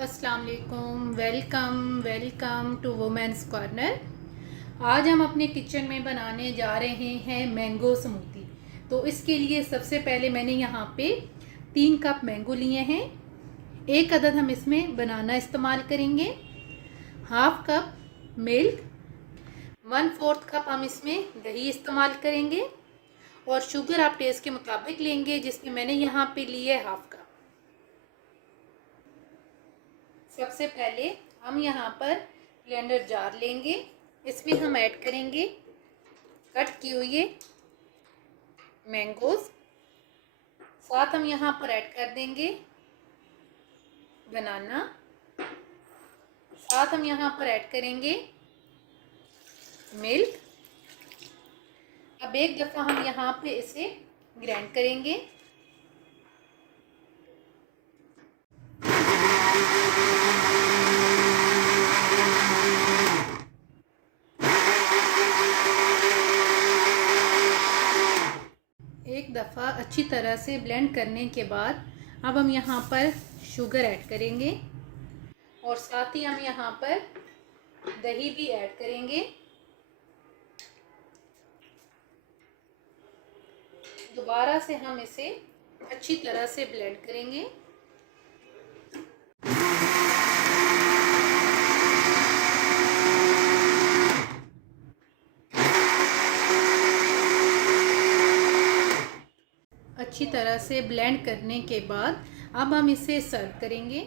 अस्सलाम वालेकुम। Welcome to women's corner. आज हम अपने किचन में बनाने जा रहे हैं मैंगो स्मूदी। तो इसके लिए सबसे पहले मैंने यहाँ पे 3 कप मैंगो लिए हैं। 1 अदद हम इसमें बनाना इस्तेमाल करेंगे। हाफ कप मिल्क, 1/4 कप हम इसमें दही इस्तेमाल करेंगे और शुगर आप टेस्ट के मुताबिक लेंगे, जिसमें मैंने यहाँ पे ली है हाफ कप। सबसे पहले हम यहाँ पर ब्लेंडर जार लेंगे। इसमें हम ऐड करेंगे कट किए हुए मैंगोज। साथ हम यहाँ पर ऐड कर देंगे बनाना। साथ हम यहाँ पर ऐड करेंगे मिल्क। अब एक दफ़ा हम यहाँ पे इसे ग्राइंड करेंगे। एक दफ़ा अच्छी तरह से ब्लेंड करने के बाद अब हम यहाँ पर शुगर ऐड करेंगे और साथ ही हम यहाँ पर दही भी ऐड करेंगे। दोबारा से हम इसे अच्छी तरह से ब्लेंड करेंगे। अच्छी तरह से ब्लेंड करने के बाद अब हम इसे सर्व करेंगे।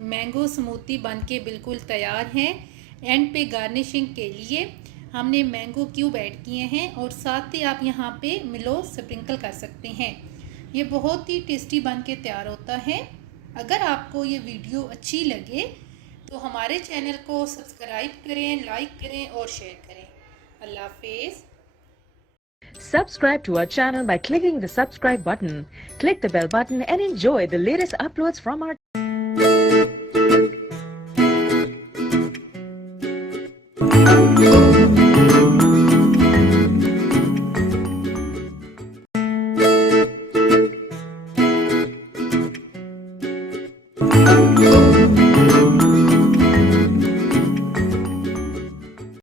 मैंगो स्मूदी बनके बिल्कुल तैयार है। एंड पे गार्निशिंग के लिए हमने मैंगो क्यूब ऐड किए हैं और साथ ही आप यहाँ पे मिलो स्प्रिंकल कर सकते हैं। ये बहुत ही टेस्टी बन के तैयार होता है। अगर आपको ये वीडियो अच्छी लगे तो हमारे चैनल को सब्सक्राइब करें, लाइक करें और शेयर करें। अल्लाह हाफिज़। Subscribe to our channel by clicking the subscribe button. Click the bell button and enjoy the latest uploads from our channel.